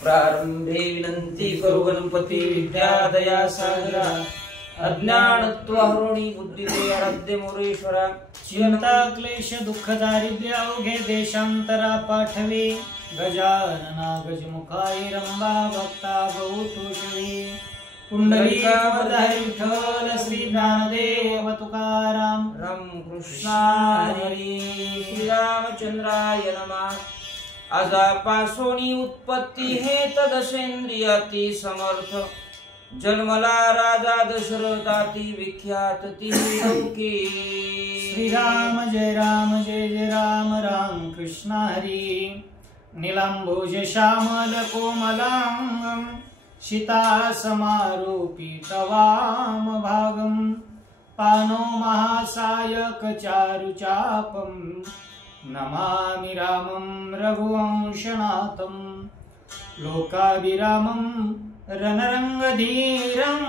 प्रारंभे विनंती करू गणपती विद्यादया सागरा अज्ञानत्वहरुणी बुद्धिदे आराध्य मोरेश्वरा चिंता क्लेश दुःख दारिद्र्य अवघे देशांतरा पाठवे गजानना गजमुखाई रंबा भक्ता गौतुषवी पुंडलिकावरधारी विठ्ठल श्री ज्ञानदेव तुकाराम राम कृष्णा हरी श्री रामचंद्राय नमः। आजापासोनी उत्पत्ती हेत दशेंद्रियाती समर्थ जन्मला राजा दशरथाती विख्यात ती लोके। श्री राम जय राम राम कृष्ण हरी। नीलांबुज श्यामल कोमलांगं सीता समारूपी तवाम भागं पानो महासायक चारुचापं नमामि रामं रघुवंशनाथं लोकाभिरामं रणरंगधीरं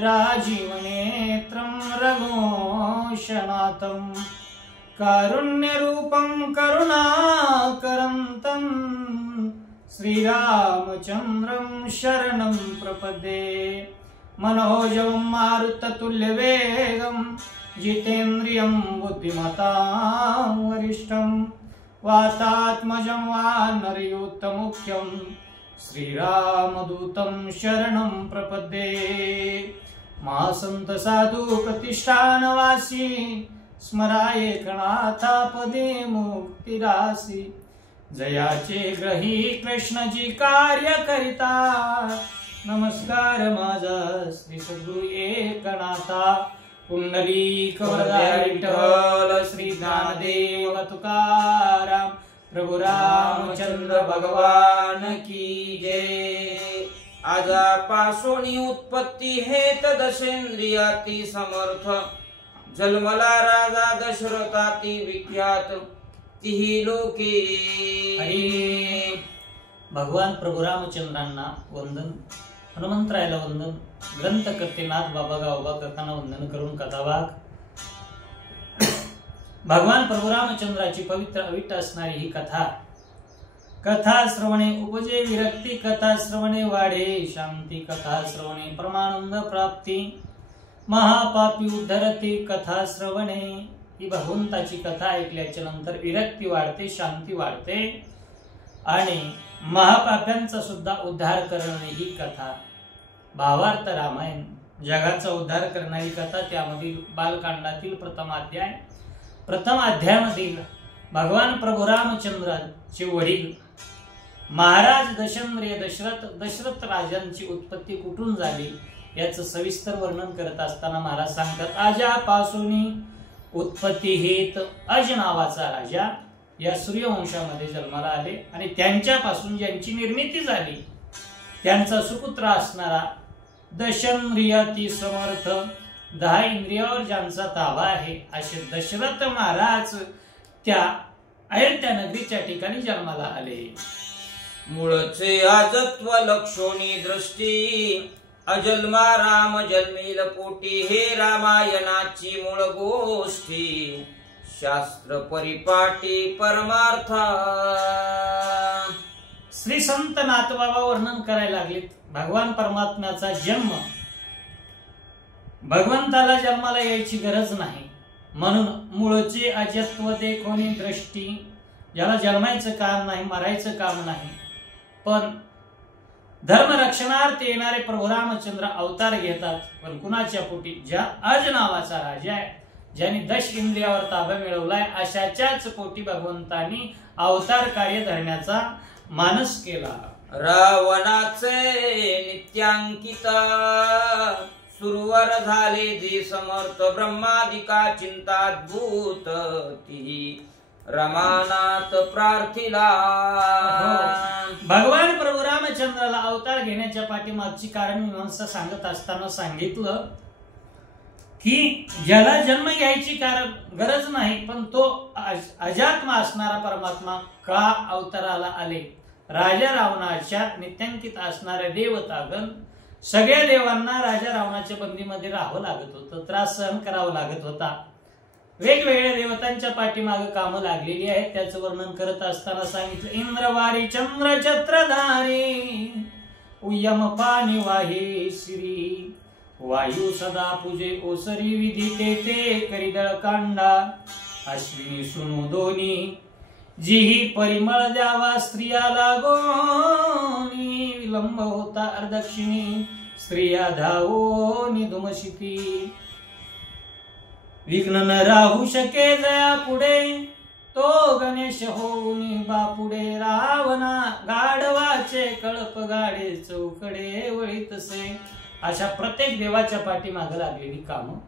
राजीवनेत्रं रघुवंशनाथं कारुण्यरूपं करुणाकरं श्रीरामचन्द्रं शरणं प्रपद्ये। मनोजवं मारुततुल्यवेगं जितेन्द्रियं बुद्धिमतां वरिष्ठं वातात्मजं वानरयूथमुख्यं श्रीरामदूतं शरणं प्रपद्ये। महासंत साधु प्रतिष्ठानवासी स्मराये कणाथापदे मुक्तिरासी जयाचे ग्रही कृष्णजी कार्य करिता नमस्कार माझा श्री सद्गुरु एकनाथा पुंडलिक वरदारी विठ्ठल श्री ज्ञानदेव तुकाराम प्रभु रामचंद्र भगवान की जय। आजापासोनी उत्पत्ती हेत दशेंद्रियाती समर्थ जन्मला राजा दशरथाती विख्यात तिही लोके। हरी भगवान प्रभु रामचंद्रांना वंदन, हनुमंतरायाला वंदन, ग्रंथकर्ते नाथ बाबा गावबा काकांना वंदन करून कथाभाग। भगवान प्रभु रामचंद्राची पवित्र अविट असणारी ही कथा श्रवणे उपजे विरक्ती, कथा श्रवणे वाढे शांती, कथा श्रवणे परमानंद प्राप्ती, महापापी उद्धरती कथा श्रवणे। ही भगवंताची कथा ऐकल्याच्या नंतर विरक्ती वाढते, शांती वाढते आणि महापाप्यांचा सुद्धा उद्धार करणारी ही कथा। भावार्थ रामायण जगाचा उद्धार करणारी कथा। त्यामधील बालकांडातील प्रथम अध्यायामधील भगवान प्रभु रामचंद्राचे वडील महाराज दशेंद्रिय दशरथ राजांची उत्पत्ती कुठून झाली याचं सविस्तर वर्णन करत असताना महाराज सांगतात, आजापासून उत्पत्ती हेत अज नावाचा राजा या सूर्यवंशामध्ये जन्माला आले आणि त्यांच्यापासून ज्यांची निर्मिती झाली त्यांचा सुपुत्र असणारा दशेंद्रियाती समर्थ 10 इंद्रियावर ज्यांचा ताबा आहे असे दशरथ महाराज त्या अयोध्या नगरीच्या ठिकाणी जन्माला आले। मूळचे आजत्व लक्षोनी दृष्टी अजन्मा राम जन्मील पोटी हे रामायणाची मूळ गोष्टी शास्त्र परिपाटी परमार्था। श्री संत नाथबाबा वर्णन करायला लागले भगवान परमात्म्याचा जन्म। भगवंताला जन्माला यायची गरज नाही म्हणून मूळचे अजत्व देखोनी दृष्टी, ज्याला जन्मायचं काम नाही, मरायचं काम नाही, पण धर्म रक्षणार्थ येणारे प्रभु रामचंद्र अवतार घेतात। पण कुणाच्या पोटी? ज्या अज नावाचा राजा आहे, ज्यांनी 10 इंद्रियावर ताबा मिळवलाय अशाच्याच पोटी भगवंतांनी अवतार कार्य धरण्याचा मानस केला। रावणाचे नित्यांकिता सुरवर झाले जे समर्थ ब्रह्मादिका चिंताद्भूत ती रमानाथ प्रार्थिला। भगवान प्रभु रामचंद्राला अवतार घेण्याच्या पाठीमागची कारण मीमांसा सांगत असताना सांगितलं की ज्याला जन्म घ्यायची गरज नाही पण तो अजात्मा असणारा परमात्मा का अवताराला आले। राजा रावणाच्या नित्यांकित असणाऱ्या देवतागण सगळ्या देवांना राजा रावणाच्या बंदीमध्ये राहावं लागत होतं, त्रास सहन करावा लागत होता। वेगवेगळ्या देवतांच्या पाठीमागे कामं लागलेली आहेत. त्याचं वर्णन करत असताना सांगितलं, इंद्रवारी चंद्र छत्रधारी उयम पाणी वाहे श्री वायू सदा पूजे ओसरी विधी ते करिदळ कांडा अश्विनी सुनु दोनी जीही परिमळ द्यावा स्त्रिया लागोनी विलंब होता अर्धक्षिणी स्त्रिया धावोनी धुमशिती विघ्न न राहू शके जया पुढे तो गणेश होऊनी बापुढे रावणा गाढवाचे कळप गाडे चौकडे वळीतसे. अशा प्रत्येक देवाच्या पाठीमागे लागलेली कामं,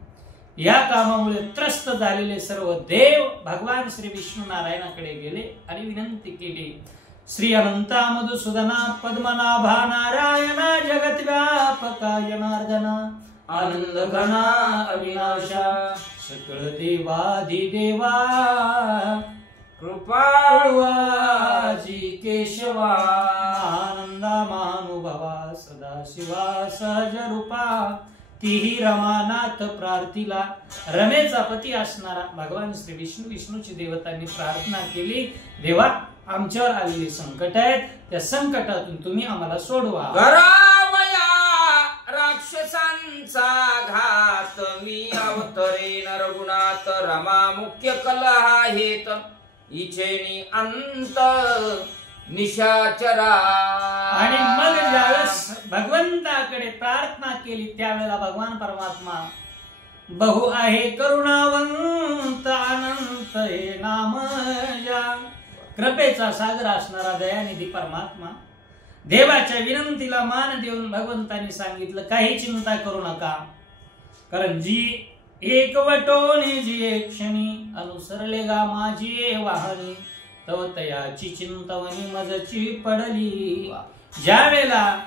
या कामामुळे त्रस्त झालेले सर्व देव भगवान श्री विष्णू नारायणाकडे गेले आणि विनंती केली, श्री अनंता मधुसूदना पद्मनाभा नारायणा जगत व्यापका जनार्दना आनंद घना अविनाशा सकळ देवाधिदेवा कृपाळवाजी केशवा आनंदा महानुभवा सदाशिवा सहज रूपा. तीही रमानाथ प्रार्थीला. रमेचा पती असणारा भगवान श्री विष्णूची देवतांनी प्रार्थना केली, देवा आमच्यावर आलेली संकट आहेत, त्या संकटातून तुम्ही आम्हाला सोडवा. करावया राक्षसांचा घात मी अवतरे नरगुणात रमा मुख्य कलहा हेत इच्छेनी अंत निशाचरा. आणि मग ज्यावेळेस भगवंताकडे प्रार्थना केली त्यावेळेला भगवान परमात्मा बहु आहे करुणावंत अनंत हे नाम या कृपेचा सागर असणारा दयानिधी परमात्मा देवाच्या विनंतीला मान देऊन भगवंतांनी सांगितलं, काही चिंता करू नका, कारण जी एकवटोने जी एक क्षणी अनुसरले गा माझी वाहनी तव तयाची चिंतवनी मजची पडली. ज्या वेळेला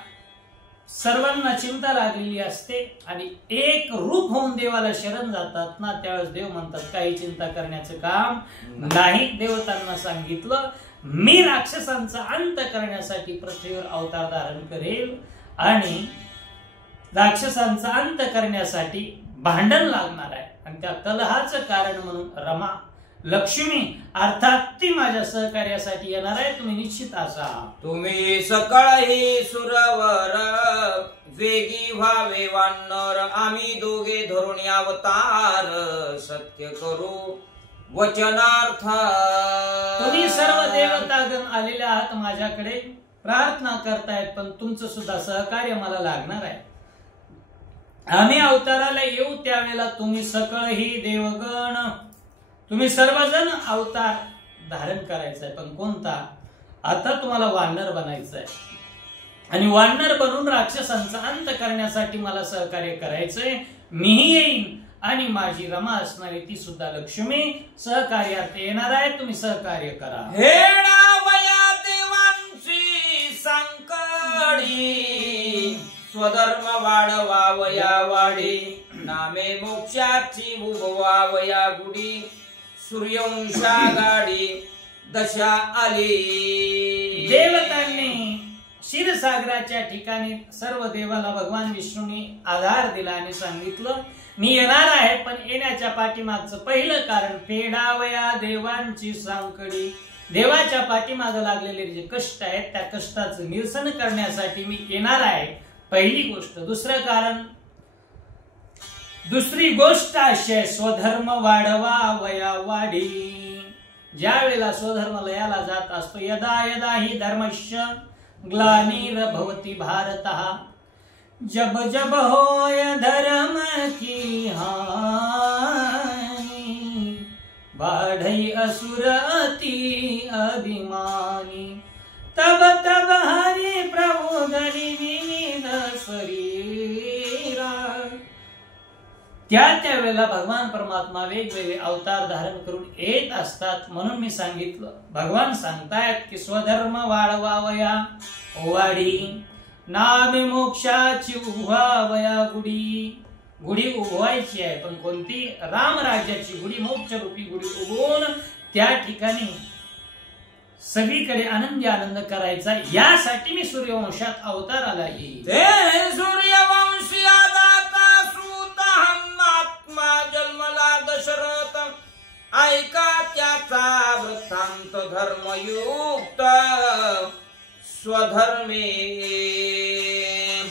सर्वांना चिंता लागलेली असते आणि एक रूप होऊन देवाला शरण जातात ना, त्यावेळेस देव म्हणतात काही चिंता करण्याचं काम नाही. देवतांना सांगितलं, मी राक्षसांचा अंत करण्यासाठी पृथ्वीवर अवतार धारण करेल आणि राक्षसांचा अंत करण्यासाठी भांडण लागणार आहे आणि त्या कलहाचं कारण म्हणून रमा लक्ष्मी अर्थात ती माझ्या सहकार्यासाठी येणार आहे, तुम्ही निश्चित असा. तुम्ही सकळ ही सुरवर वेगी व्हावे वानर आम्ही दोघे धरून अवतार सत्य करू वचनार्थ. तुम्ही सर्व देवतागण आलेले आहात माझ्याकडे, प्रार्थना करतायत, पण तुमचं सुद्धा सहकार्य मला लागणार आहे. आम्ही अवताराला येऊ त्यावेळेला तुम्ही सकळ ही देवगण तुम्ही सर्वजण अवतार धारण करायचा आहे, पण कोणता? आता तुम्हाला वानर बनायचं आहे आणि वानर बनून राक्षसांचा अंत करण्यासाठी मला सहकार्य करायचंय. मीही येईन आणि माझी रमा असणारी ती सुद्धा लक्ष्मी सहकार्यात येणार आहे, तुम्ही सहकार्य करा. हेडावया देवांची संकडी स्वधर्म वाढवावया वाढी नामे मोक्षाची उभवावया गुडी सूर्यवंशा गाडी दशा आली. देवतांनी क्षीरसागराच्या ठिकाणी सर्व देवाला भगवान विष्णूंनी आधार दिला आणि सांगितलं, मी येणार आहे, पण येण्याच्या पाठीमागचं पहिलं कारण फेडावया देवांची सांकडी. देवाच्या पाठीमागे लागलेले जे कष्ट आहेत त्या कष्टाचं निरसन करण्यासाठी मी येणार आहे, पहिली गोष्ट. दुसरं कारण, दुसरी गोष्ट अशी आहे, स्वधर्म वाढवा वया वाढी. ज्या वेळेला स्वधर्म लयाला जात असतो, यदा यदा ही धर्मस्य ग्लानिर्भवति भारतः जब जब होय धर्म की हानि बाढ़ई असुर अति अभिमानी तब तब हरि प्रभु धरि विविध शरीरा. त्या वेळेला भगवान परमात्मा वेगवेगळे अवतार धारण करून येत असतात. म्हणून मी सांगितलं, भगवान सांगतायत की स्वधर्म वाढवावया वाढी नामे मोक्षाची उभावया गुढी. गुढी उभवायची आहे, पण कोणती? राम राज्याची गुढी, मोक्ष रूपी गुढी उभवून त्या ठिकाणी सगळीकडे आनंदी आनंद करायचा. यासाठी मी सूर्यवंशात अवताराला येईल. सूर्यवंशी आदाता सूत हन्नात्मा जन्मला दशरथ ऐका त्याचा वृत्तांत धर्मयुक्त स्वधर्मे.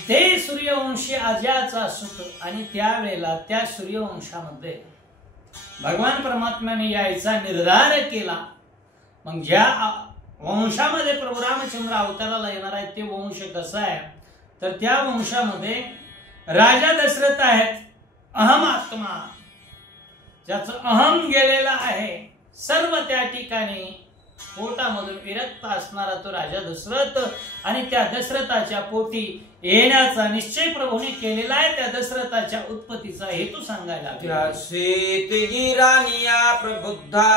ते सूर्यवंशी अजाचा सुत आणि त्यावेळेला त्या सूर्यवंशामध्ये भगवान परमात्म्याने यायचा निर्धार केला. मग ज्या वंशामध्ये प्रभू रामचंद्र अवताराला येणार आहेत ते वंश कसं आहे तर त्या वंशामध्ये राजा दशरथ आहेत, अहम आत्मा, ज्याचं अहम गेलेला आहे. सर्व त्या ठिकाणी पोटामधून विरक्त असणारा तो राजा दशरथ आणि त्या दशरथाच्या पोटी येण्याचा निश्चय प्रभूने केलेला आहे. त्या दशरथाच्या उत्पत्तीचा हेतू सांगायला रानिया प्रबुद्धा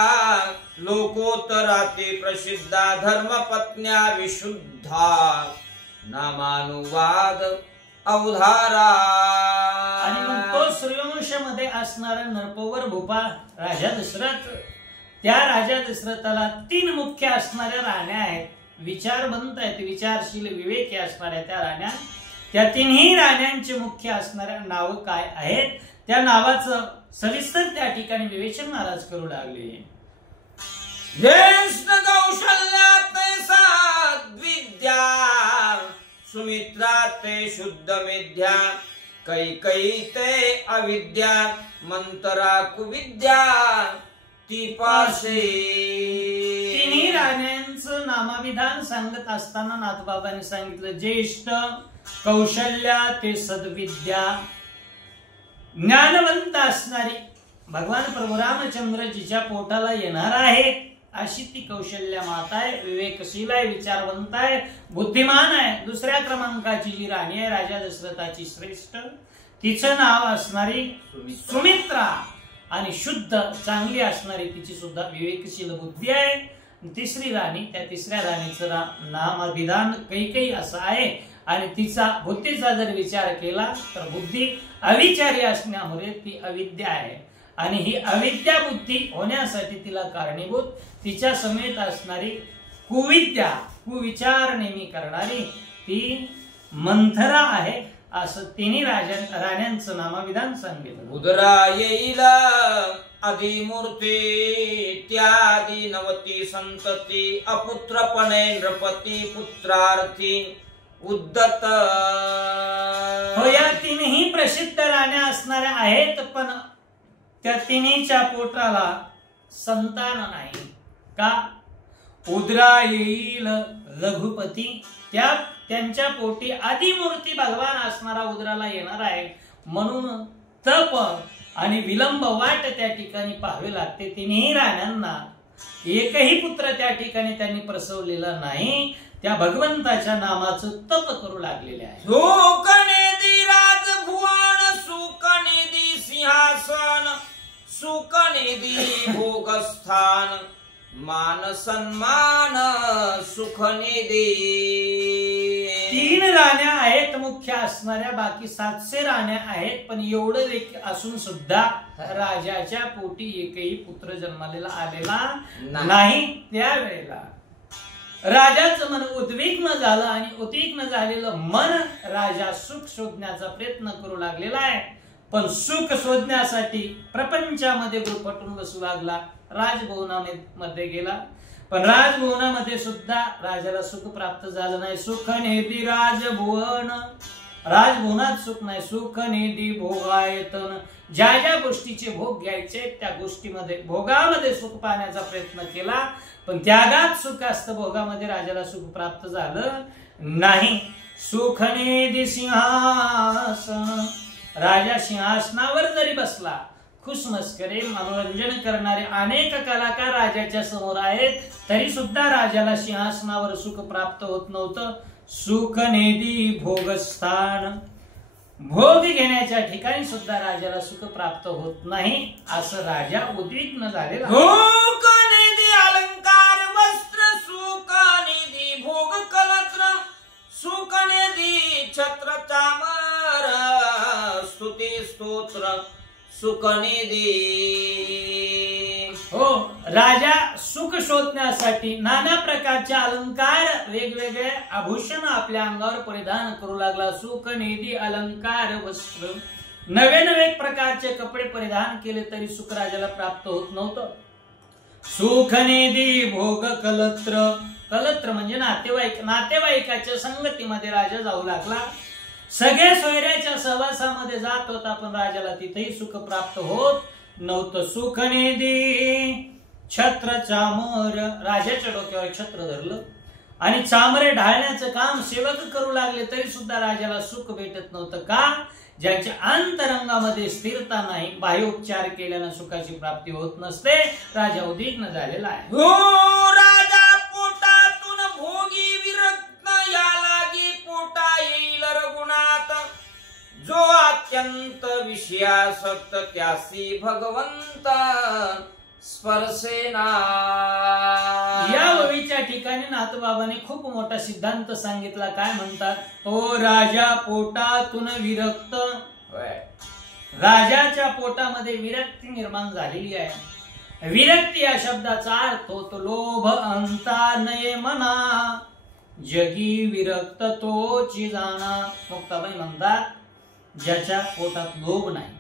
लोकोत्तराते प्रसिद्धा धर्मपत्न्या विशुद्धा नामानुवाद अवधारा. आणि मग तो सूर्यवंशामध्ये असणारा नरपवर भूपा राजा दशरथ, त्या राजा दशरथाला 3 मुख्य असणाऱ्या राण्या आहेत, विचारवंत आहेत, विचारशील विवेकी असणाऱ्या त्या राण्या. त्या 3ही राण्यांचे मुख्य असणाऱ्या नाव काय आहेत त्या नावाचं सविस्तर त्या ठिकाणी विवेचन महाराज करू लागले. ज्येष्ठ कौशल्या ते साद्विद्या सुमित्रा ते शुद्ध मेध्या कैकयी ते अविद्या मंतरा कुविद्या ती पासे. तिन्ही राण्यांचं नामविधान सांगत असताना नाथबाबांनी सांगितलं ज्येष्ठ, कौशल्या ते सद्विद्या, ज्ञानवंत असणारी भगवान प्रभू रामचंद्र जिच्या पोटाला येणार आहेत अशी ती कौशल्या माता आहे, विवेकशील आहे, विचारवंत आहे, बुद्धिमान आहे. दुसऱ्या क्रमांकाची जी राणी आहे राजा दशरथाची श्रेष्ठ, तिचं नाव असणारी सुमित्रा आणि शुद्ध चांगली असणारी तिची सुद्धा विवेकशील बुद्धी आहे. तिसरी राणी, त्या तिसऱ्या राणीचं नामविधान कैकेयी असं आहे आणि तिचा बुद्धीचा जर विचार केला तर बुद्धी अविचारी असण्यामुळे ती अविद्या आहे आणि ही अविद्या बुद्धी होण्यासाठी तिला कारणीभूत तिच्या समेत असणारी कुविद्या, कुविचार नेहमी करणारी ती मंथरा आहे असं तिन्ही राण्यांचं नामविधान सांगितलं. उदरा येईल आदिमूर्ती त्यादी नवती संतती अपुत्रपणे नृपती पुत्रार्थी उद्दत. हो, या 3ही प्रसिद्ध राण्या असणाऱ्या आहेत पण त्या तिन्हीच्या पोटाला संतान नाही. का? उदरा येईल रघुपती, त्यांच्या पोटी आदिमूर्ती भगवान असणारा उदराला येणार आहे म्हणून तप आणि विलंब वाट त्या ठिकाणी पाहावे लागते. तिन्ही राण्यांना एकही पुत्र त्या ठिकाणी त्यांनी प्रसवलेला नाही. त्या भगवंताच्या नामाचं तप करू लागलेले आहे. सुकनिधी राजभुवन सुकनिधी सिंहासन सुकनिधी भोगस्थान मान सन्मान सुखनिधी. 3 राण्या आहेत मुख्य असणाऱ्या, बाकी 700 राण्या आहेत पण एवढं असून सुद्धा राजाच्या पोटी एकही पुत्र जन्मालेला आलेला नाही. त्यावेळेला राजाचं मन उद्विग्न झालं आणि उद्विग्न झालेलं मन राजा सुख शोधण्याचा प्रयत्न करू लागलेला आहे. पण सुख शोधण्यासाठी प्रपंचामध्ये गुरफटून बसू लागला. राजभवनामध्ये गेला पण राजभवनामध्ये सुद्धा राजाला सुख प्राप्त झालं नाही. सुख नेदी राजभवन, राजभवनात सुख नाही. सुख नेदी भोगायतन, ज्या ज्या गोष्टीचे भोग घ्यायचे त्या गोष्टीमध्ये भोगामध्ये सुख पाहण्याचा प्रयत्न केला पण त्यागात सुख असतं, भोगामध्ये राजाला सुख प्राप्त झालं नाही. सुख नेदी सिंहासन, राजा सिंहासनावर जरी बसला, खुशमस्करी मनोरंजन करणारे अनेक कलाकार राजाच्या समोर आहेत तरी सुद्धा राजाला सिंहासनावर सुख प्राप्त होत नव्हतं. सुख नेदी भोगस्थान, भोग घेण्याच्या ठिकाणी सुद्धा राजाला सुख प्राप्त होत नाही असं राजा उद्विग्न झालेला. सुख निधी अलंकार वस्त्र सुख निधी भोग कलत्र सुख निधी छत्र चामर स्तुती स्तोत्र सुखनिधी. हो, राजा सुख शोधण्यासाठी नाना प्रकारचे अलंकार, वेगवेगळे आभूषण आपल्या अंगावर परिधान करू लागला. सुखनिधी अलंकार वस्त्र, नवे नवे प्रकारचे कपडे परिधान केले तरी सुख राजाला प्राप्त होत नव्हतं. सुखनिधी भोग कलत्र, कलत्र म्हणजे नातेवाईक, नातेवाईकाच्या संगतीमध्ये राजा जाऊ लागला. सगळे सोयऱ्याच्या सहवासामध्ये जात होता, पण राजाला तिथेही सुख प्राप्त होत नव्हतं. सुखनिधी छत्र चामर, राजाच्या डोक्यावर छत्र धरलं आणि चामरे ढाळण्याचं काम सेवक करू लागले, तरी सुद्धा राजाला सुख भेटत नव्हतं. का? ज्यांच्या अंतरंगामध्ये स्थिरता नाही, बाह्य उपचार केल्यानं सुखाची प्राप्ती होत नसते. राजा उद्विग्न झालेला आहे. हो राजा पोटातून भोगी विरक्त या लागी, पोटा येईल रघुनाथ. जो अत्यंत विषयासक्त त्यासी भगवंत स्पर्शेना. या ओळीच्या ठिकाणी नाथबाबाने खूप मोठा सिद्धांत सांगितला. काय म्हणतात? तो राजा पोटातून विरक्त, राजाच्या पोटामध्ये विरक्ती निर्माण झालेली आहे. विरक्ती या शब्दाचा अर्थ होतो लोभ अंता नये मना, जगी विरक्त तोची जाणा. मुक्ताबाई म्हणतात, ज्याच्या पोटात लोभ नाही,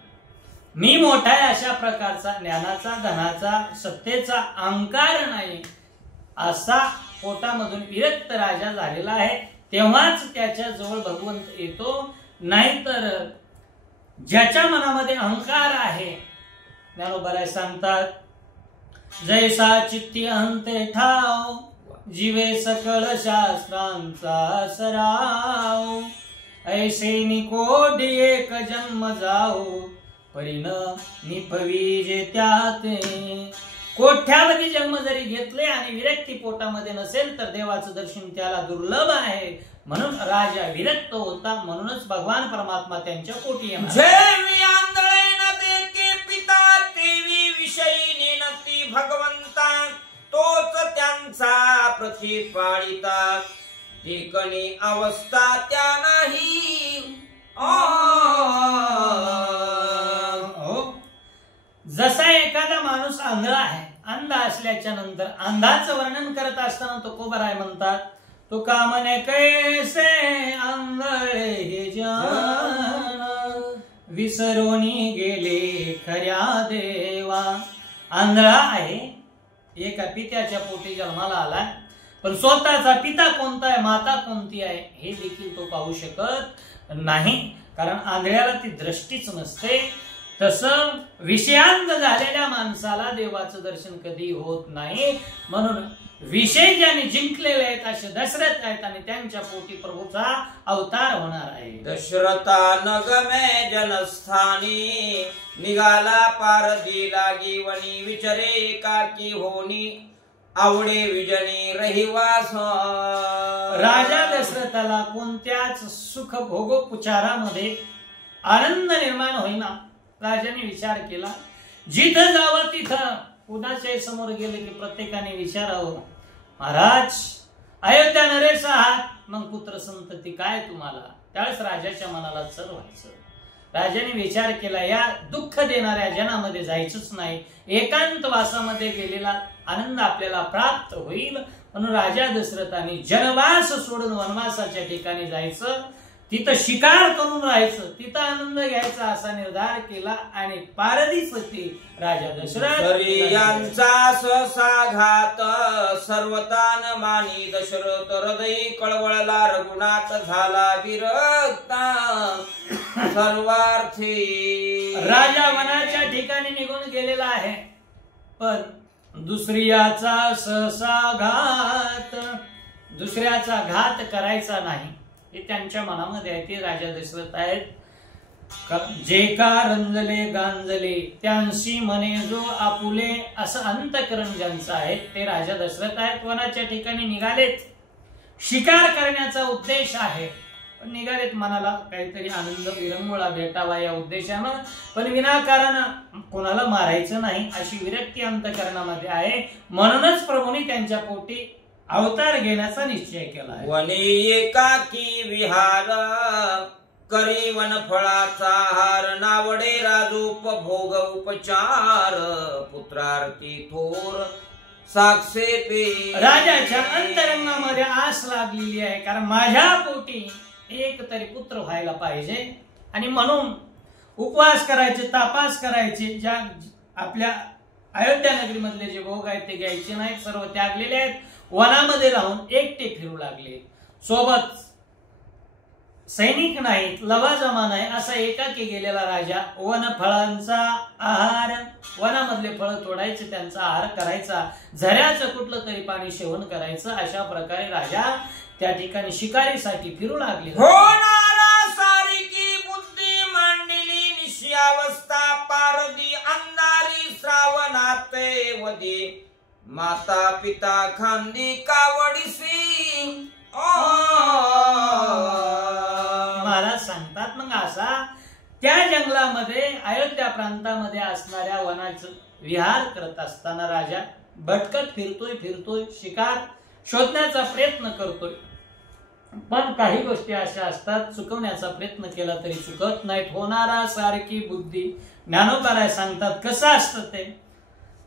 मी मोठा आहे अशा प्रकारचा ज्ञानाचा, धनाचा, सत्तेचा अहंकार नाही, असा पोटामधून विरक्त राजा झालेला आहे. तेव्हाच त्याच्या जवळ भगवंत येतो. नाहीतर ज्याच्या मनामध्ये अहंकार आहे, ज्ञानोबा सांगतात, जैसा चित्ती अंते ठाव, जीवे सकळ शास्त्रांचा सराव, ऐसे निकोडी एक जन्म जाओ, परिण निपवी जे त्यात. कोट्यावधी जन्म जरी घेतले आणि विरक्ती पोटामध्ये नसेल तर देवाचं दर्शन त्याला दुर्लभ आहे. म्हणून राजा विरक्त होता, म्हणूनच भगवान परमात्मा त्यांच्या पोटी येणार. जेवी आंधळे न देखे पिता, तेवी विषयी नेनती भगवंता. तोच त्यांचा प्रतिपाळिता, ठिकाणी अवस्था त्या नाही. जसा एखादा माणूस आंधळा आहे, अंध असल्याच्या नंतर अंधाचं वर्णन करत असताना तो कोबराय म्हणतात, तो कामने कैसे आंधळे हे जाण, विसरोनी गेले खऱ्या देवा. आंधळा आहे, एका पित्याच्या पोटी जन्माला आलाय, पण स्वतःचा पिता कोणता आहे, माता कोणती आहे हे देखील तो पाहू शकत नाही, कारण आंधळ्याला ती दृष्टीच नसते. तसं विषयांत झालेल्या माणसाला देवाचं दर्शन कधी होत नाही. म्हणून विषय ज्याने जिंकलेले आहेत असे दशरथ आहेत आणि त्यांच्या पोटी प्रभूचा अवतार होणार आहे. दशरथा नगमे जनस्थानी, निघाला पारदी लागी वनी, विचरे काकी होनी आवडे विजनी रहिवास. राजा दशरथाला कोणत्याच सुख भोगोपचारामध्ये आनंद निर्माण होईना. राजाने विचार केला, जिथं जावं तिथं कुणाच्या समोर गेले की प्रत्येकाने विचारावं, महाराज अयोध्या नरेश आहात, मग पुत्र संतती काय तुम्हाला? त्यावेळेस राजाच्या मनाला चर व्हायचं. राजाने विचार केला, या दुःख देणाऱ्या जनामध्ये जायचंच नाही, एकांत वासामध्ये गेलेला आनंद आपल्याला प्राप्त होईल. म्हणून राजा दशरथाने जनवास सोडून वनवासाच्या ठिकाणी जायचं, तिथं शिकार करून राहायचं, तिथं आनंद घ्यायचा असा निर्धार केला आणि पारदीसती राजा दशरथ यांचा सहसाघात, सर्वतान मानी दशरथ हृदय कळवळला, रघुनाथ झाला विरक्ता सर्वार्थी. राजा वनाच्या ठिकाणी निघून गेलेला आहे, पण दुसऱ्याचा सहसा घात, दुसऱ्याचा घात करायचा नाही हे त्यांच्या मनामध्ये आहे. ते राजा दशरथ आहेत. जे का रंजले गांजले त्यांशी म्हणे जो आपुले, असं अंतकरण ज्यांचं आहे ते राजा दशरथ आहेत. वनाच्या ठिकाणी निघालेत, शिकार करण्याचा उद्देश आहे, पण निघालेत मनाला काहीतरी आनंद विरंगुळा भेटावा या उद्देशानं, पण विनाकारण कोणाला मारायचं नाही अशी विरक्ती अंतकरणामध्ये आहे. म्हणूनच प्रभूंनी त्यांच्या पोटी अवतार घेण्याचा निश्चय केला आहे. वनी एकाकी विहार, करी वन फळाचा हार, नावडे राजोपभोग उपचार, पुत्रार्थी थोर साक्षे पे. राजाच्या अंतरंगामध्ये आस लागलेली आहे, कारण माझ्या पोटी एक तरी पुत्र व्हायला पाहिजे, आणि म्हणून उपवास करायचे, तापास करायचे, ज्या आपल्या अयोध्या नगरी मधले जे भोग आहेत ते घ्यायचे नाहीत, सर्व त्यागलेले आहेत. वनामध्ये राहून एकटे फिरू लागले. सोबत सैनिक नाहीत, लवाजमा नाही, असा एकाकी गेलेला राजा. वनफळांचा आहार, वनामधले फळ तोडायचे, त्यांचा आहार करायचा, झऱ्याचं कुठलं तरी पाणी सेवन करायचं. अशा प्रकारे राजा त्या ठिकाणी शिकारीसाठी फिरू लागले. सारिकी बुद्धी मांडली निश्यावस्था पारदी अंधारी श्रावणाते वदी माता पिता खांदी कावडीसी. महाराज सांगतात मग असा त्या जंगलामध्ये अयोध्या प्रांतामध्ये असणाऱ्या वनाचं विहार करत असताना राजा भटकत फिरतोय, शिकार शोधण्याचा प्रयत्न करतोय. पण काही गोष्टी अशा असतात, चुकवण्याचा प्रयत्न केला तरी चुकत नाहीत. होणारा सारखी बुद्धी. ज्ञानोबा सांगतात कसं असतं ते.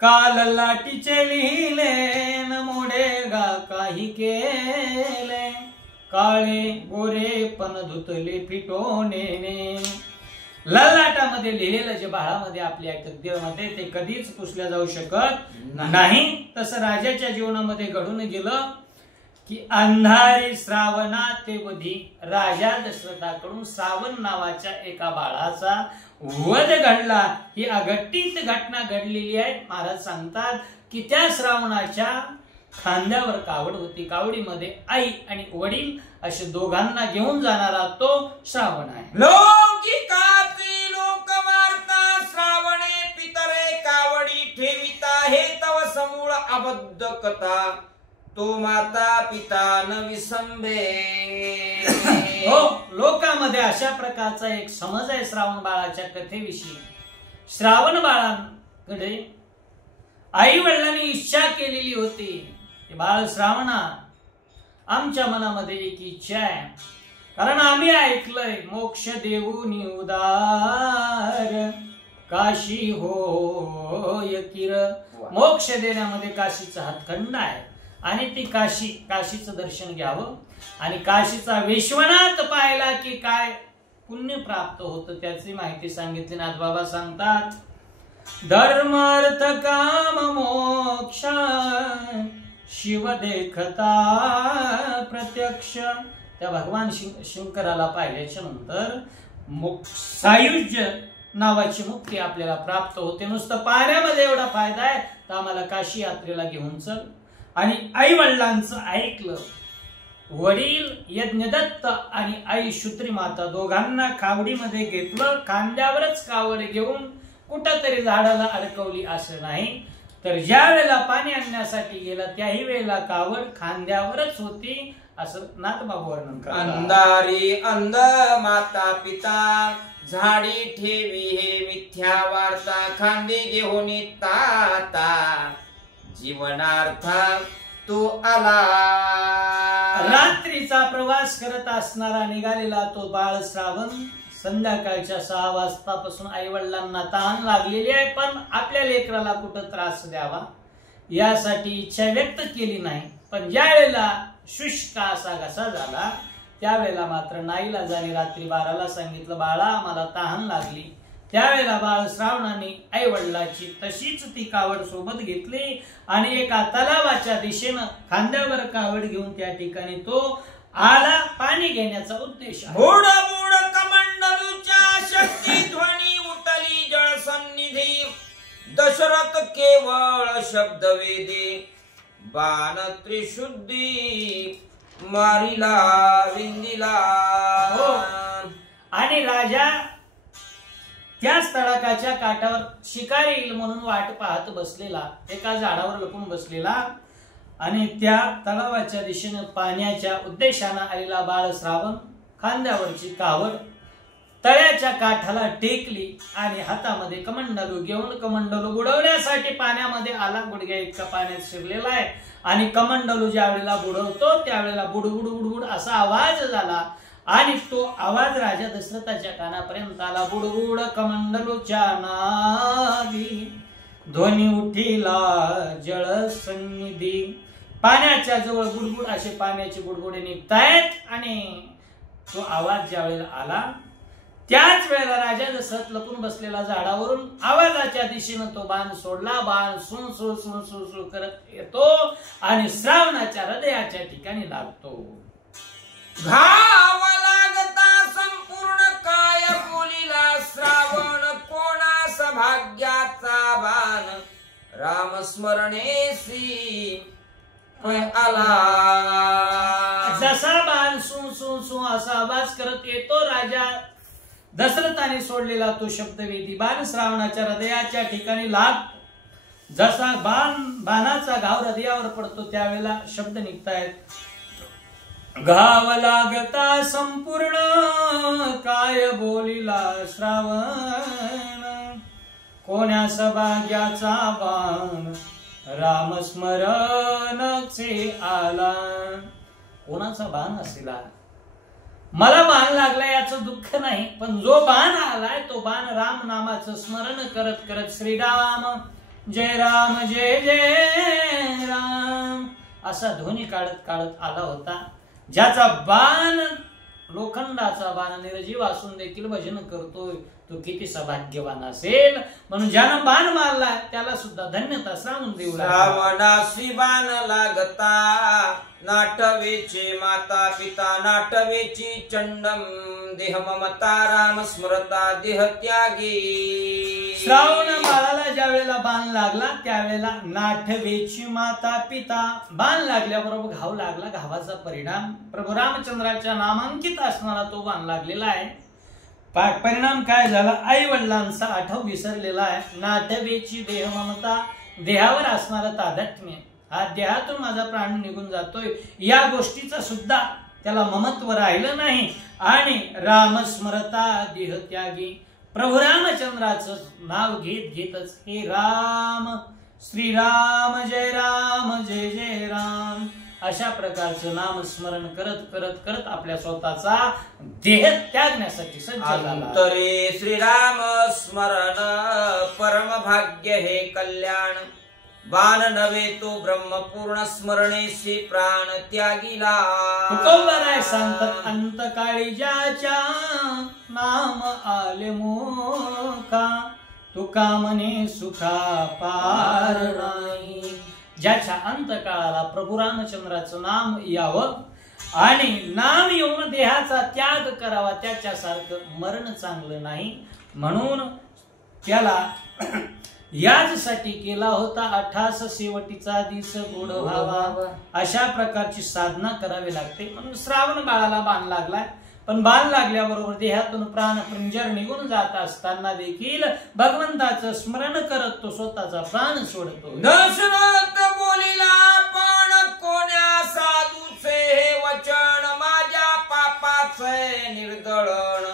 काल लाटीचे लिहिले न मोडेगा काही केले, काळे गोरे पण धुतले फिटोने. ललाटामध्ये लिहिलेलं जे बाळामध्ये आपल्या तकदीरमध्ये ते कधीच पुसल्या जाऊ शकत नाही. तसं राजाच्या जीवनामध्ये घडून गेलं की अंधारी श्रावणाते वधी. राजा दशरथाकडून श्रावण नावाच्या एका बाळाचा वध घडला. ही अघटित घटना घडलेली आहे. महाराज सांगतात की त्या श्रावणाच्या खांद्यावर कावड होती. कावडीमध्ये आई आणि वडील असे दोघांना घेऊन जाणारा तो श्रावण आहे. लौकिकाची लोकवार्ता श्रावणे पितरे कावडी ठेविता हे तव समूळ अबद्ध कथा तो माता पिता न विसंबे. हो, लोकांमध्ये अशा प्रकारचा एक समज आहे श्रावण बाळाच्या कथेविषयी. श्रावण बाळाकडे आई वडिलांनी इच्छा केलेली होती की बाळ श्रावणा, आमच्या मनामध्ये एक इच्छा आहे, कारण आम्ही ऐकलंय मोक्ष देऊनी उदार काशी होय किर. मोक्ष देण्यामध्ये काशीचा हातखंड आहे आणि ती काशीचं दर्शन घ्यावं आणि काशीचा विश्वनाथ पाहिला की काय पुण्य प्राप्त होतं त्याची माहिती सांगितली. नाथबाबा सांगतात धर्म अर्थ काम मोक्ष शिव देखता प्रत्यक्ष. त्या भगवान शंकराला पाहिल्याच्या नंतर सायुज्य नावाची मुक्ती आपल्याला प्राप्त होते. नुसतं पाण्यामध्ये एवढा फायदा आहे तर आम्हाला काशी यात्रेला घेऊन चल. आणि आई वडिलांचं ऐकलं. वडील यज्ञदत्त आणि आई शुत्री माता दोघांना कावडीमध्ये घेतलं. खांद्यावरच कावड घेऊन कुठंतरी झाडाला अडकवली असं नाही, तर ज्या वेळेला पाणी आणण्यासाठी गेला त्याही वेळेला कावड खांद्यावरच होती असं नाथबाबा वर्णन करतात. अंधारी अंध माता पिता झाडी ठेवी हे मिथ्या वार्ता खांदे घेऊन ताता जीवनार्थ तो आला. रात्रीचा प्रवास करत असणारा निघालेला तो बाळ श्रावण संध्याकाळच्या 6 वाजतापासून आई वडिलांना तहान लागलेली आहे, पण आपल्या लेकराला कुठं त्रास द्यावा यासाठी इच्छा व्यक्त केली नाही. पण ज्या वेळेला शुष्क असा घसा झाला त्यावेळेला मात्र नाईलाजाने रात्री 12ला सांगितलं बाळा आम्हाला तहान लागली. त्यावेळेला बाळ श्रावणाने आई वडिलाची तशीच ती कावड सोबत घेतली आणि एका तलावाच्या दिशेनं खांद्यावर कावड घेऊन त्या ठिकाणी तो आला पाणी घेण्याचा उद्देश. बुड बुड कमंडलूच्या शक्ती ध्वनी उठली जळ सन्निधी दशरथ केवळ शब्द वेदी बाण त्रिशुद्धी मारिला विंदिला. हो, आणि राजा त्या तडाखाच्या काठावर शिकारी येईल म्हणून वाट पाहत बसलेला, एका झाडावर लपून बसलेला आणि त्या तलावाच्या दिशेने पाण्याच्या उद्देशाने आलेला बाळ श्रावण खांद्यावरची कावड तळ्याच्या काठाला टेकली आणि हातामध्ये कमंडलू घेऊन कमंडलू बुडवण्यासाठी पाण्यामध्ये आला. गुडघ्या इतका पाण्यात शिरलेला आहे आणि कमंडलू ज्या वेळेला बुडवतो त्यावेळेला बुडबुड बुडबुड असा आवाज झाला आणि तो आवाज राजा दशरथाच्या कानापर्यंत आला. बुडबुड कमंडलूच्या नादी ध्वनी उठिला जळ सन्निधी. पाण्याच्या जवळ बुडबुड असे पाण्याचे बुडबुडे निघतायत आणि तो आवाज ज्या वेळेला आला त्याच वेळेला राजा दशरथ लपून बसलेला झाडावरून आवाजाच्या दिशेनं तो बाण सोडला. बाण सुण सुळ सुण सुळ सुळ करत येतो आणि श्रावणाच्या हृदयाच्या ठिकाणी लागतो. घाव लागता संपूर्ण काय बोलिला श्रावण कोणास भाग्याचा बाण राम स्मरणेसी आला. जसा बाण सु सु सु असा आवाज करत येतो राजा दशरथाने सोडलेला तो शब्दवेदी बाण श्रावणाच्या हृदयाच्या ठिकाणी लागतो. जसा बाणाचा घाव हृदयावर पडतो त्यावेळेला शब्द निघतायत. घाव लागता संपूर्ण काय बोलिला श्रावण कोण्यास भाग्याचा बाण राम स्मरणचे आला. कोणाचा बाण असेल? मला बाण लागला याचं दुःख नाही, पण जो बाण आलाय तो बाण राम नामाचं स्मरण करत करत श्रीराम जय राम जय जय राम असा ध्वनी काढत काढत आला होता. ज्याचा बाण लोखंडाचा बाण निर्जीव असून देखील भजन करतोय तो किती सौभाग्यवान असेल. म्हणून ज्यानं बाण मारला त्याला सुद्धा धन्यता श्रावण देऊ श्रावणासी बाण लागता नाटवेचे माता पिता नाटवेची चंडम देह ममता राम स्मरता देह त्यागी. श्रावण बाळाला ज्या वेळेला बाण लागला त्यावेळेला नाटवेची माता पिता बाण लागल्याबरोबर घाव लागला. घावाचा परिणाम प्रभू रामचंद्राच्या नामांकित असणारा तो बाण लागलेला आहे. परिणाम काय झाला? आई वडिलांचा आठव विसरलेला आहे. नाटवेची देह ममता देहावर असणारा तादात्म्य हा देहातून माझा प्राण निघून जातोय या गोष्टीचा सुद्धा त्याला ममत्व राहिलं नाही. आणि राम स्मरता देह त्यागी प्रभू रामचंद्राचं नाव घेत घेतच हे राम श्रीराम जय जय राम अशा प्रकारचं नाम स्मरण करत करत करत आपल्या स्वतःचा देह त्यागण्यासाठी सज्ज झाला. अंतरे श्रीराम स्मरण परम भाग्य हे कल्याण बाण नवे तो ब्रह्मपूर्ण स्मरणेशी प्राण त्यागिला. तुकोबाराय सांगतात अंतकाळी ज्याच्या नाम आले मोका तुका म्हणे सुखा पार नाही. ज्याच्या अंतकाळाला प्रभू रामचंद्राचं नाम यावं आणि नाम येऊन देहाचा त्याग करावा त्याच्यासारखं मरण चांगलं नाही. म्हणून त्याला याचसाठी केला होता 28 शेवटीचा दिस गोड व्हावा अशा प्रकारची साधना करावी लागते. म्हणून श्रावण बाळाला बाण लागलाय, पण बाण लागल्याबरोबर देहातून प्राण पिंजर निघून जात असताना देखील भगवंताचं स्मरण करत तो स्वतःचा प्राण सोडतो. दशरथ बोलिला पण कोण्या साधूचे हे वचन माझ्या पापाचे निर्दळण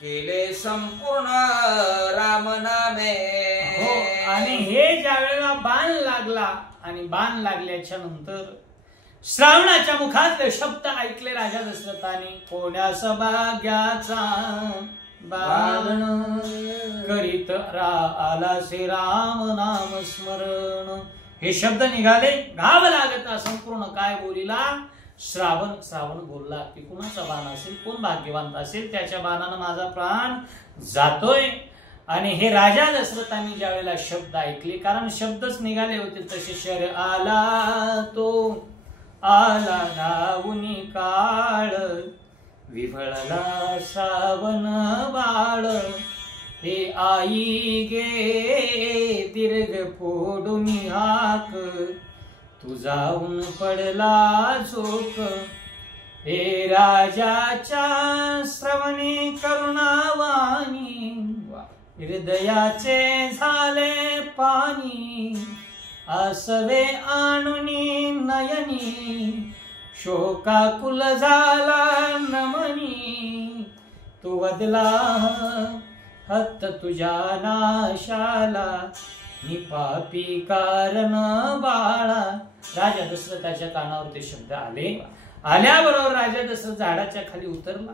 केले संपूर्ण राम नामे. हो, आणि हे ज्या वेळेला बाण लागला आणि बाण लागल्याच्या नंतर श्रावणाच्या मुखातले शब्द ऐकले राजा दशरथाने. कोण्यास भाग्याचा बाण करीत आला से राम नाम स्मरण हे शब्द निघाले. घाव लागता संपूर्ण काय बोलिला श्रावण बोलला की कुणाचा बाण असेल, कोण भाग्यवान असेल त्याच्या बाणानं माझा प्राण जातोय. आणि हे राजा दशरथांनी ज्या वेळेला शब्द ऐकले, कारण शब्दच निघाले होते तसे शर आला तो आला नावुनी काळ विफळला श्रावण बाळ हे आई गे दीर्घ फोडून हाक तू जाऊन पडला झोक. हे राजाच्या श्रवणी करुणावाणी हृदयाचे झाले पाणी आसवे आणुनी नयनी शोकाकुल झाला नमनी तू वदला हत्त तुझ्या नाशाला मी पापी कारण बाळा. राजा दशरथाच्या कानावर ते शब्द आले. आल्याबरोबर राजा दशरथ झाडाच्या खाली उतरला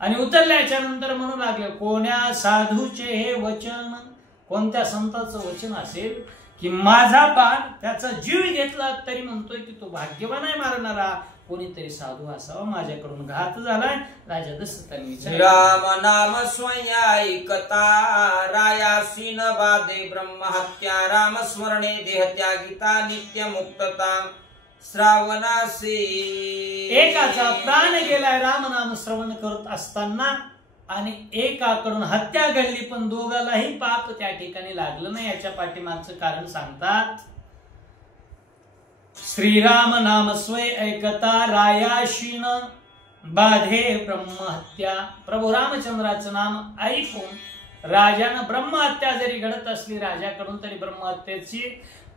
आणि उतरल्याच्या नंतर म्हणू लागले कोण्या साधूचे हे वचन, कोणत्या संताचं वचन असेल की माझा बाण त्याचा जीव घेतला तरी म्हणतोय की तो भाग्यवान आहे मारणारा, कोणीतरी साधू असावा, माझ्याकडून घात झालाय. राजा दशरथाने विचारले, राम नाम स्वयंकता रायासी न बाधे ब्रह्महत्या राम स्मरणे देहत्यागिता नित्य मुक्तता श्रावणासी. एकाचा प्राण गेलाय रामनाम श्रवण करत असताना आणि एकाकडून हत्या घडली, पण दोघालाही पाप त्या ठिकाणी लागलं नाही. याच्या पाठीमागचं कारण सांगतात. श्रीराम नाम स्वय ऐकता रायाशी न बाधे ब्रह्महत्या. प्रभू रामचंद्राचं नाम ऐकून राजानं ब्रह्महत्या जरी घडत असली राजाकडून तरी ब्रह्महत्येची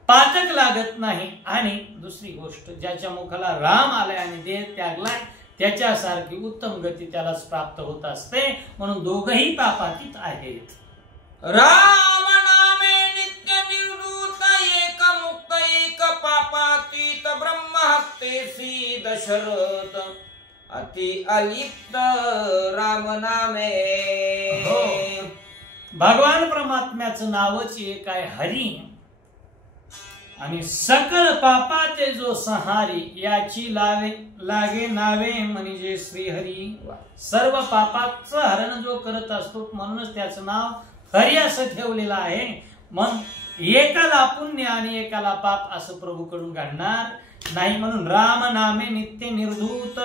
पातक लागत नाही. आणि दुसरी गोष्ट, ज्याच्या मुखाला राम आलाय आणि देह त्यागलाय त्याच्यासारखी उत्तम गती त्यालाच प्राप्त होत असते. म्हणून दोघही पापातीत आहेत. राम नामे नित्य निर्धूत एक मुक्त एक पापातीत ब्रह्महत्येसी दशरथ अति अलिप्त राम नामे. भगवान परमात्म्याचं नावच एक आहे हरी, आणि सकल पापाचे जो संहारी याची लागे नावे म्हणजे श्रीहरी. सर्व पापाचं हरण जो करत असतो म्हणूनच त्याचं नाव हरी असं ठेवलेलं आहे. मग एकाला पुण्य आणि एकाला पाप असं प्रभूकडून घडणार नाही. म्हणून राम नामे नित्य निर्धूत,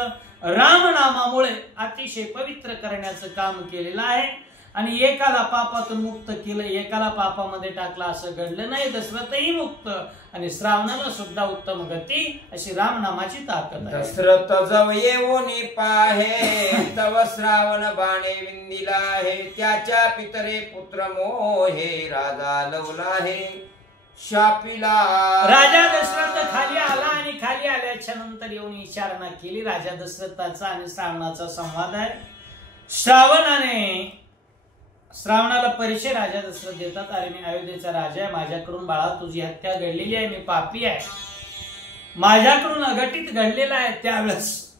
राम नामामुळे अतिशय पवित्र करण्याचं काम केलेलं आहे. आणि एकाला पापातून मुक्त केलं, एकाला पापामध्ये टाकलं असं घडलं नाही. दशरथही मुक्त आणि श्रावणाला सुद्धा उत्तम गती, अशी रामनामाची ताकद आहे. दशरथ जव येऊनी पाहे तव श्रावण बाणे विंदिला हे त्याच्या पितरे पुत्र मोहे राजा लवला हे शापिला. राजा दशरथ खाली आला आणि खाली आल्याच्या नंतर येऊन विचारणा केली. राजा दशरथाचा आणि श्रावणाचा संवाद आहे. श्रावणाला परिचय राजा दशरथ देतात. अरे मी अयोध्येचा राजा आहे, माझ्याकडून बाळा तुझी हत्या घडलेली आहे, मी पापी आहे, माझ्याकडून अघटित घडलेला आहे. त्यावेळेस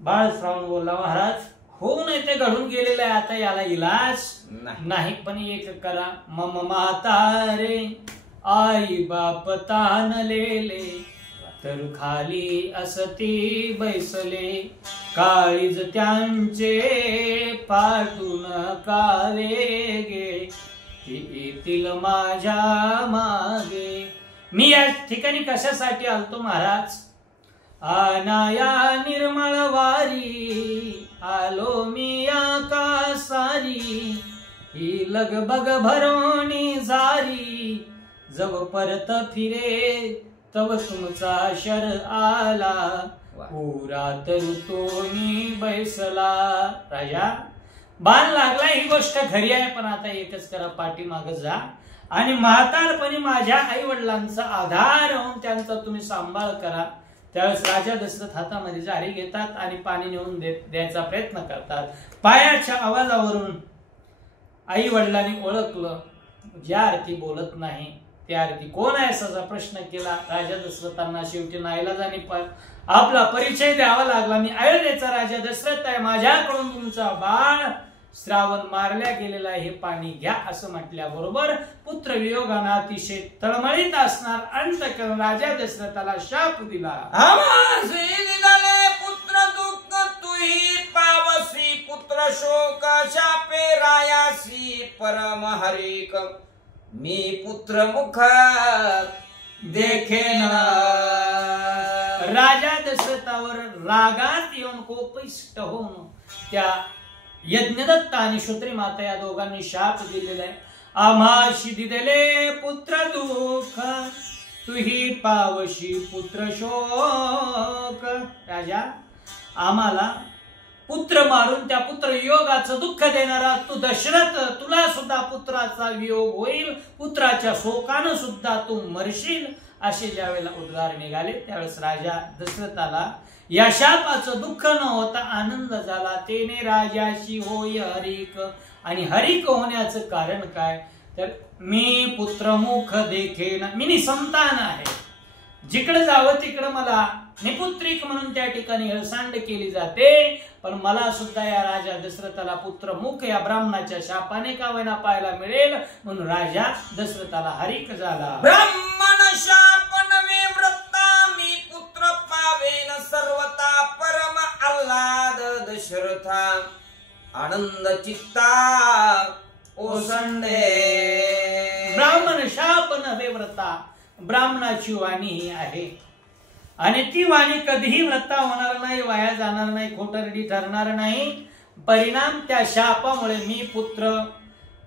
बाळ श्रावण बोलला, महाराज होऊ नये ते घडून गेलेलं आहे, आता याला इलाज नाही. पण एक करा, मम म्हातारे आई बाप ताणलेले तर खाली असती बैसले काळीज त्यांचे पाठून कावे गे येतील माझ्या मागे. मी या ठिकाणी कशासाठी आलतो महाराज? आनाया निर्मळ वारी आलो मी आकासारी ही लगबग भरोणी जारी जव परत फिरे तव तुमचा शर आला पुरात ऋतूनी बैसला. राजा बाण लागला ही गोष्ट खरी आहे, पण आता एकच करा, पाठीमाग जा आणि म्हातारपणी माझ्या आई वडिलांचा आधार होऊन त्यांचा तुम्ही सांभाळ करा. त्यावेळेस राजा दशरथ हातामध्ये जारी घेतात आणि पाणी नेऊन द्यायचा प्रयत्न करतात. पायाच्या आवाजावरून आई वडिलांनी ओळखलं, ज्या अर्थी बोलत नाही त्या अर्थी कोण आहे असा प्रश्न केला. राजा दशरथांना शेवटी नाईलाजाने आपला परिचय द्यावा लागला. मी अयोध्येचा राजा दशरथ आहे, माझ्याकडून तुमचा बाळ श्रावण मारल्या गेलेला आहे, हे पाणी घ्या असं म्हटल्याबरोबर पुत्र वियोगानं अतिशय तळमळीत असणार अंतःकरण राजा दशरथाला शाप दिला. पुत्र दुःख तुही पावसी पुत्र शोक शापे रायासी परम हरिक मी पुत्र मुख देखेन. राजा दशरथावर रागात येऊन कोपिष्ट होऊन त्या यज्ञदत्त आणि श्रोत्री माता या दोघांनी शाप दिलेला आहे. आम्हाशी दिलेले पुत्र दुःख तुही पावशी पुत्र शोक. राजा आम्हाला पुत्र मारून त्या पुत्र वियोगाचं दुःख देणारा तू दशरथ, तुला सुद्धा पुत्राचा वियोग होईल, पुत्राच्या शोकानं सुद्धा तू मरशील असे ज्यावेळेला उद्गार निघाले त्यावेळेस राजा दशरथाला या शापाचं दुःख न होता आनंद झाला. तेने राजाशी होय हरिक. आणि हरिक होण्याचं कारण काय तर मी पुत्रमुख देखेन, मी निसंतान आहे, जिकडे जावं तिकडे मला निपुत्रिक म्हणून त्या ठिकाणी हळसांड केली जाते. पण मला सुद्धा या राजा दशरथाला पुत्रमुख या ब्राह्मणाच्या शापाने का वेना पाहायला मिळेल, म्हणून राजा दशरथाला हरिक झाला. ब्राह्मण शाप नवे व्रता मी पुत्र पावेन सर्व दशरथा आनंद चित्ता ओसंडे. ब्राह्मण शाप नव्हे व्रता, ब्राह्मणाची वाणी ही आहे आणि ती वाणी कधीही व्रता होणार नाही, वाया जाणार नाही, खोटरडी ठरणार नाही. परिणाम त्या शापामुळे मी पुत्र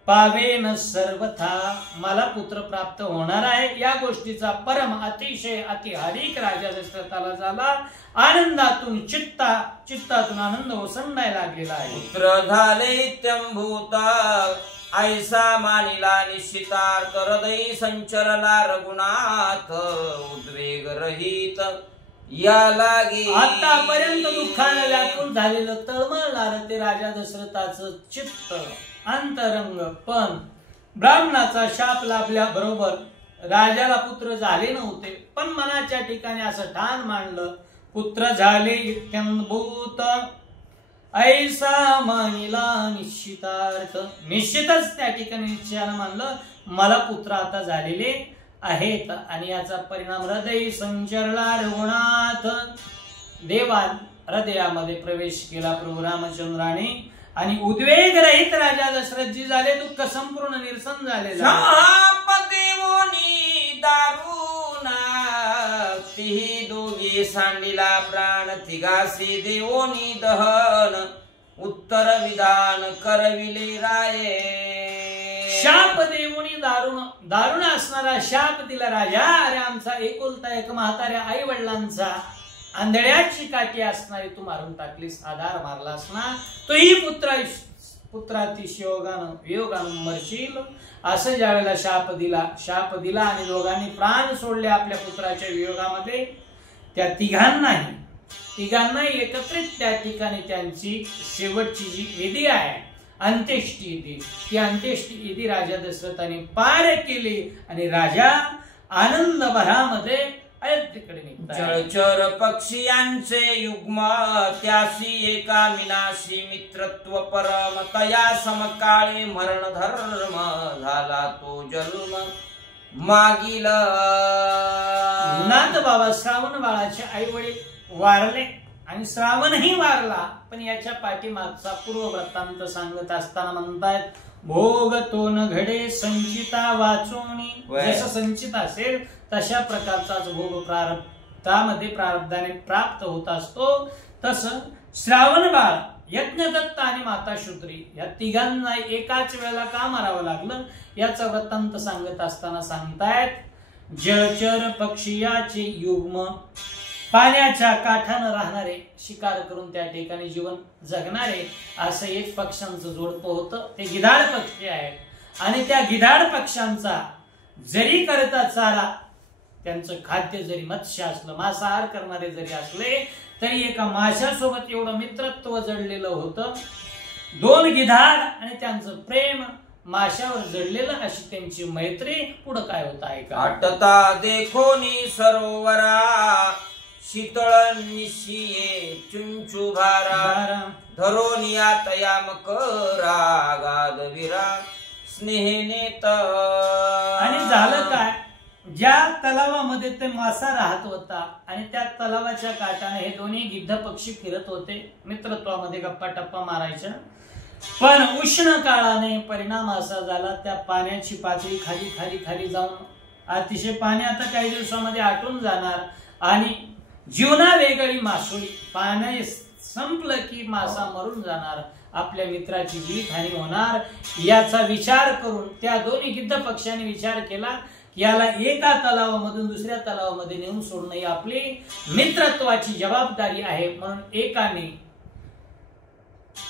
पावेन सर्वथा, मला पुत्र प्राप्त होणार आहे. या गोष्टीचा परम अतिशय अतिहारिक राजा दशरथाला झाला. आनंदातून चित्तातून आनंद ओसंडायला लागलेला आहे. पुत्र झाले इत्यंभूत ऐसा मानिला निश्चितार्थ. हृदय संचरला रघुनाथ उद्वेग रहित या लागे. आतापर्यंत दुःखाने व्याकुळ झालेलं तळमळणार ते राजा दशरथाचं चित्त अंतरंग. पण ब्राह्मणाचा शाप लाभल्या बरोबर राजाला पुत्र झाले नव्हते, पण मनाच्या ठिकाणी असं ठाण मांडलं, पुत्र झाले इत्यंभूत ऐसा मानिला निश्चितार्थ. निश्चितच त्या ठिकाणी निश्चयानं मानलं मला पुत्र आता झालेले आहेत. आणि याचा परिणाम हृदय संचरला रघुनाथ. देवान हृदयामध्ये प्रवेश केला प्रभू रामचंद्राने आणि उद्वेग रहित राजा दशरथजी झाले. दुःख संपूर्ण निरसन झाले. दारुणा तिही दोघे सांडिला प्राण. तिघासी देवोनी दहन उत्तर विधान करविले राये. शाप देवोनी दारुण असणारा शाप दिला राजा. अरे आमचा एकुलता एक म्हाताऱ्या आई वडिलांचा आंधळ्याची काठी असणारी तू मारून टाकलीस, आधार मारलास ना, तोही पुत्रातिशयोगानं वियोगानं मरशील. असं ज्यावेळेला शाप दिला आणि दोघांनी प्राण सोडले आपल्या पुत्राच्या वियोगामध्ये. त्या तिघांनाही एकत्रित त्या ठिकाणी त्यांची शेवटची जी विधी आहे अंत्येष्टी विधी, ती अंत्येष्टी विधी राजा दशरथाने पार केली आणि राजा आनंद भरामध्ये अयोध्येकडे निघाला. जळचर पक्षियांचे युग्म त्यासी एका विनाशी मित्रत्व परम. तया समकाळे मरण धर्म झाला तो जन्म मागील. नाथ बाबा श्रावण बाळाचे आई वडील वारले आणि श्रावणही वारला. पण याच्या पाठीमागचा पूर्व वृत्तांत सांगत असताना म्हणतायत, भोग तो न घडे संचिता वाचोनी. जसं संचित असेल तशा प्रकारचाच भोग प्रारब्धामध्ये प्रारब्धाने प्राप्त होत असतो. तसं श्रावण बाळ, यज्ञदत्त आणि माता शूद्री या तिघांना एकाच वेळेला का मारावं लागलं याचा वृत्तांत सांगत असताना सांगतायत, जळचर पक्षियाचे युग्म, पाण्याच्या काठानं राहणारे, शिकार करून त्या ठिकाणी जीवन जगणारे असं एक पक्ष्यांचं जोडपं होतं. ते गिधाड पक्षी आहेत आणि त्या गिधाड पक्ष्यांचा जरी करता चारा, त्यांचं खाद्य जरी मत्स्य असलं, मांसाहार करणारे जरी असले तरी एका माशासोबत एवढं मित्रत्व जडलेलं होतं. दोन गिधाड आणि त्यांचं प्रेम माशावर जडलेलं, अशी त्यांची मैत्री. पुढं काय होतं ऐका. आटता देखोनी सरोवरा शीतळ निशिये चुंचुभारा. धरोनिया तया मकरा गाद विरा स्नेहेने. आणि झालं काय, ज्या तलावामध्ये ते मासा राहत होता आणि त्या तलावाच्या काठाने हे दोन्ही गिद्ध पक्षी फिरत होते, मित्रत्वामध्ये गप्पा टप्पा मारायच्या. पण उष्ण काळाने परिणाम असा झाला, त्या पाण्याची पातळी खाली खाली खाली जाऊन अतिशय पाणी आता काही दिवसामध्ये आटून जाणार आणि जीवना वेगळी मासोळी. पाणी संपलं की मासा मरून जाणार, आपल्या मित्राची जीवितहानी होणार. याचा विचार करून त्या दोन्ही गिद्ध पक्ष्यांनी विचार केला, याला एका तलावामधून दुसऱ्या तलावामध्ये नेऊन सोडणं ही आपली मित्रत्वाची जबाबदारी आहे. म्हणून एकाने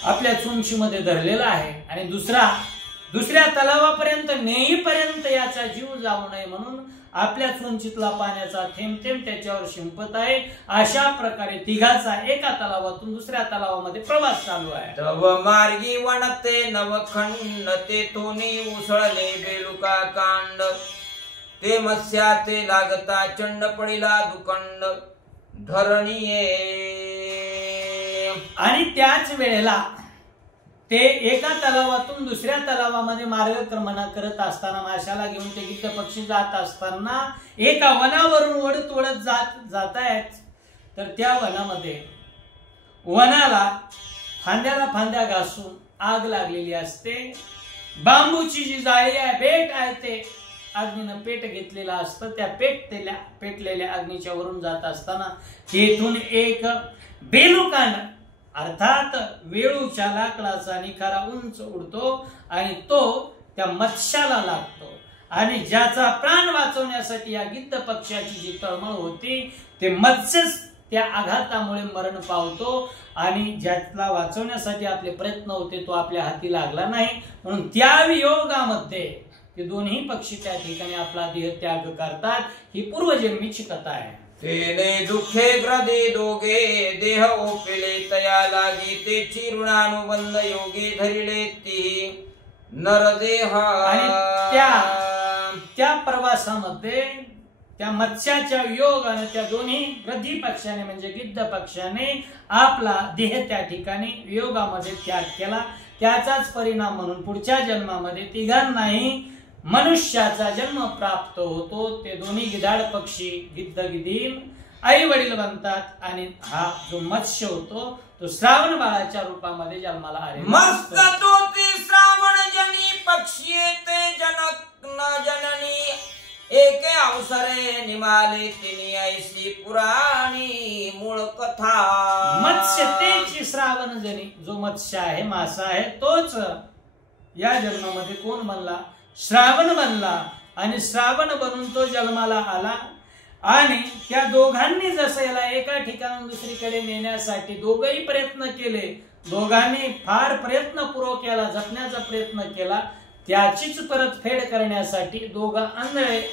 आपल्या चुंचीमध्ये धरलेला आहे आणि दुसऱ्या तलावापर्यंत नेईपर्यंत याचा जीव जाऊ नये म्हणून आपल्या चुंचीतला पाण्याचा थेंब थेंब त्याच्यावर शिंपत आहे. अशा प्रकारे तिघाचा एका तलावातून दुसऱ्या तलावामध्ये प्रवास चालू आहे. तव मार्गी वणते नवखंड ते तोनी उसळले बेलुका कांड. ते मत्स्या ते लागता चंड पडिला दुखंड धरणीये. आणि त्याच वेळेला ते एका तलावातून दुसऱ्या तलावामध्ये मार्गक्रमण करत असताना, माशाला घेऊन ते गिद्ध पक्षी जात असताना एका वनावरून वळत जात आहेत. तर त्या वनामध्ये वनाला फांद्याला फांद्या घासून आग लागलेली असते. बांबूची जी जाळी आहे, पेट आहे, ते अग्नीनं पेट घेतलेलं असतं. त्या पेटलेल्या अग्नीच्या वरून जात असताना तेथून एक बेलुकांड अर्थात वेळूच्या लाकडाचा निखारा उंच उडतो आणि तो त्या मत्स्याला लागतो. आणि ज्याचा प्राण वाचवण्यासाठी या गिद्ध पक्षाची जी तळमळ होती, ते मत्स्यच त्या आघातामुळे मरण पावतो. आणि ज्याला वाचवण्यासाठी आपले प्रयत्न होते तो आपल्या हाती लागला नाही, म्हणून त्या वियोगामध्ये ते दोन्ही पक्षी त्या ठिकाणी आपला देह त्याग करतात. ही पूर्वजन्मीची कथा आहे. तेने दुःखे ग्रदे दोघे देह ओपिले तया लागे तेची ऋणानुबंध योगे धरिले ती नरदेह. आणि त्या प्रवासामध्ये त्या मत्स्याच्या वियोगाने त्या दोन्ही ग्रधी पक्षाने म्हणजे गिद्ध पक्षाने आपला देह त्या ठिकाणी वियोगामध्ये त्याग केला. त्याचाच परिणाम म्हणून पुढच्या जन्मामध्ये तिघांनाही मनुष्याचा जन्म प्राप्त होतो. ते दोन्ही गिधाड पक्षी गिद्ध गिधीम आई वडील बनतात आणि हा जो मत्स्य होतो तो श्रावण बाळाच्या रूपामध्ये जन्माला आले. मस्त तो ते श्रावण जनी पक्षी ते जनक न जननी एके अवसरे निमाले तिनी ऐसी पुराणी मूळ कथा. मत्स्य तेची श्रावण जनी, जो मत्स्य आहे, मासा आहे, तोच या जन्मामध्ये कोण बनला? श्रावण बनला. आणि श्रावण बनून तो जन्माला आला. आणि त्या दोघांनी जसं याला एका ठिकाणून दुसरीकडे नेण्यासाठी दोघही प्रयत्न केले, दोघांनी फार प्रयत्नपूर्वक याला जपण्याचा प्रयत्न केला. त्याचीच परतफेड करण्यासाठी दोघं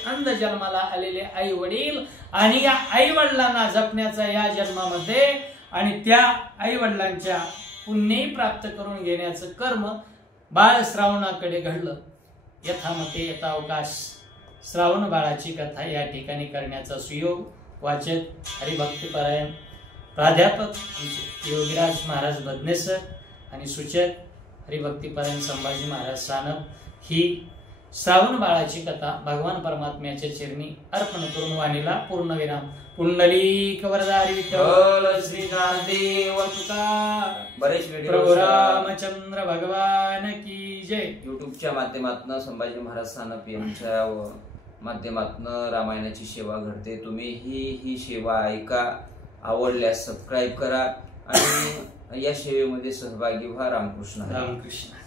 अंध जन्माला आलेले आई वडील आणि या आई वडिलांना जपण्याचा या जन्मामध्ये आणि त्या आई वडिलांच्या पुण्यही प्राप्त करून घेण्याचं कर्म बाळ श्रावणाकडे घडलं. यथामते यथावकाश श्रावण बाळाची कथा या ठिकाणी करण्याचा सुयोग वाचक हरिभक्तीपरायण प्राध्यापक योगीराज महाराज बदनेसर आणि सूचक हरिभक्तीपरायण संभाजी महाराज सानप ही श्रावण बाळाची कथा भगवान परमात्म्याच्या चरणी अर्पण करून वाणीला पूर्णविराम. पुंडलिक वरदारी विठ्ठल श्रीनाथ देव तुकार. बरेच व्हिडिओ प्रभू रामचंद्र भगवान की जय. युट्यूबच्या माध्यमातून संभाजी महाराज सानप यांच्या माध्यमातून रामायणाची सेवा घडते. तुम्ही ही सेवा ऐका, आवडल्यास सबस्क्राईब करा आणि या सेवेमध्ये सहभागी व्हा. रामकृष्ण.